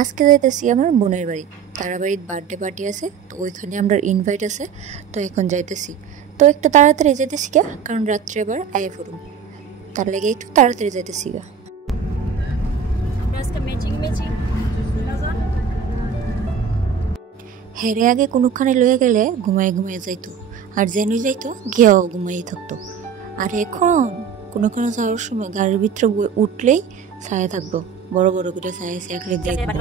আজকে যাইতেছি আমার বোনের বাড়ি, তারা বাড়ির বার্থডে পার্টি আছে, তো ওইখানে আমরা ইনভাইট আছে। তো এখন যাইতেছি, তো একটু তাড়াতাড়ি যাইতেছি গা, কারণ রাত্রে আবার আয়ে পড়ুম, তার লেগে একটু তাড়াতাড়ি যাইতেছি গা। হেরে আগে কোনোখানে লয়ে গেলে ঘুমায় ঘুমায় যাইতো, আর জেনুই যাইতো গিয়েও ঘুমাই থাকতো। আর এখন কোনোখানে যাওয়ার সময় গাড়ির ভিতরে উঠলেই ছায়া থাকবো, বড় বড় করে ছায়া খালি দেখবো।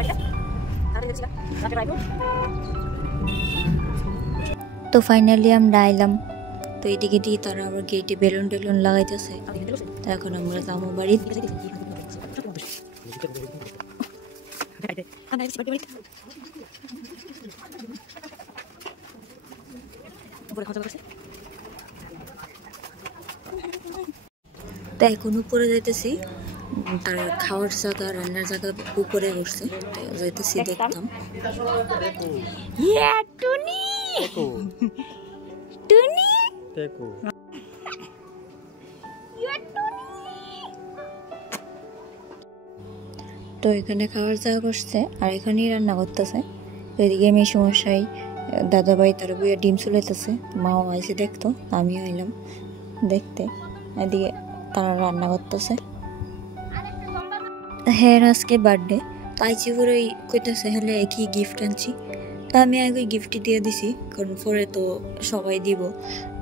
তো ফাইনালি আমরা আইলাম। তো এদিকে দিয়ে তারা আবার গেটে বেলুন টেলুন লাগাইতেছে। তো এখন আমরা যাবো বাড়ি। তো এখন উপরে যাইতেছি, তার খাওয়ার জায়গা রান্নার জায়গা উপরে বসছে, যাইতেছি দেখতাম। তো এখানে খাওয়ার জায়গা করছে, আর এখানেই রান্না করতেছে। এদিকে মেসমশাই দাদাভাই তার বইয়া ডিম চুলাইতেছে, মাও আইসে দেখতো, আমিও এলাম দেখতে। এদিকে তারা রান্না করতেছে। হ্যাঁ আজকে বার্থডে, তাইছি পরে কইতেছে হলে কি গিফট আনছি। তো আমি আগে গিফটই দিয়ে দিছি, কারণ পরে তো সবাই দিব,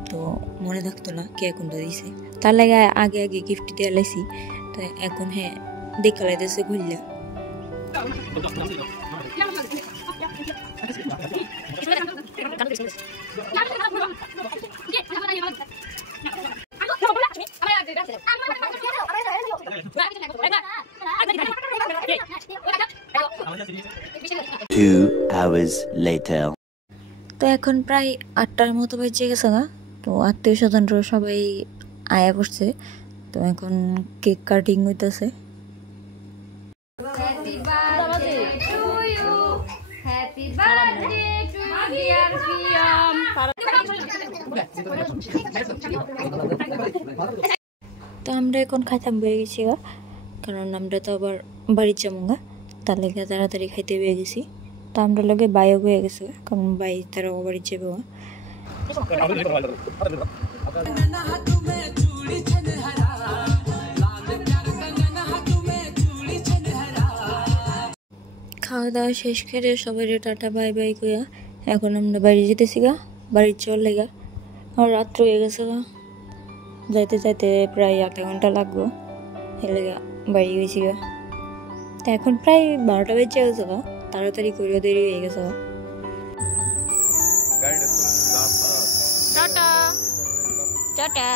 তো মনে থাকতো না কে কোনটা দিছে, তার লাগে আগে আগে গিফট দিয়ে লাইছি। তো এখন হ্যাঁ দেখা লাইতেছে ঘুরলা। তো এখন প্রায় 8টার মতো বেজে গেছে না, তো আত্মীয় স্বজনরা সবাই আয়া পড়ছে। তো এখন কেক কাটিং হইতেছে। তো আমরা এখন খাইতাম বেয়ে গেছি গা, কারণ আমরা তো আবার বাড়ির যাবো গা, তার লেগে তাড়াতাড়ি খাইতে বেয়ে গেছি। তো আমরা লগে বাইও হয়ে গেছে, কারণ বাই তারাও বাড়ির যাবো গা। খাওয়া দাওয়া শেষ করে সবাই টাটা বাই বাই কইয়া এখন আমরা বাড়ি যেতেছি গা, বাড়ির চলে গা। আর রাত্র হয়ে গেছে গা, যাইতে যাইতে প্রায় 1 ঘন্টা লাগবো, হেলে গা বাড়ি গেছি গা। তো এখন প্রায় 12টা বেজে গেছে গা, তাড়াতাড়ি করে দেরি হয়ে গেছে গা। Tata tata.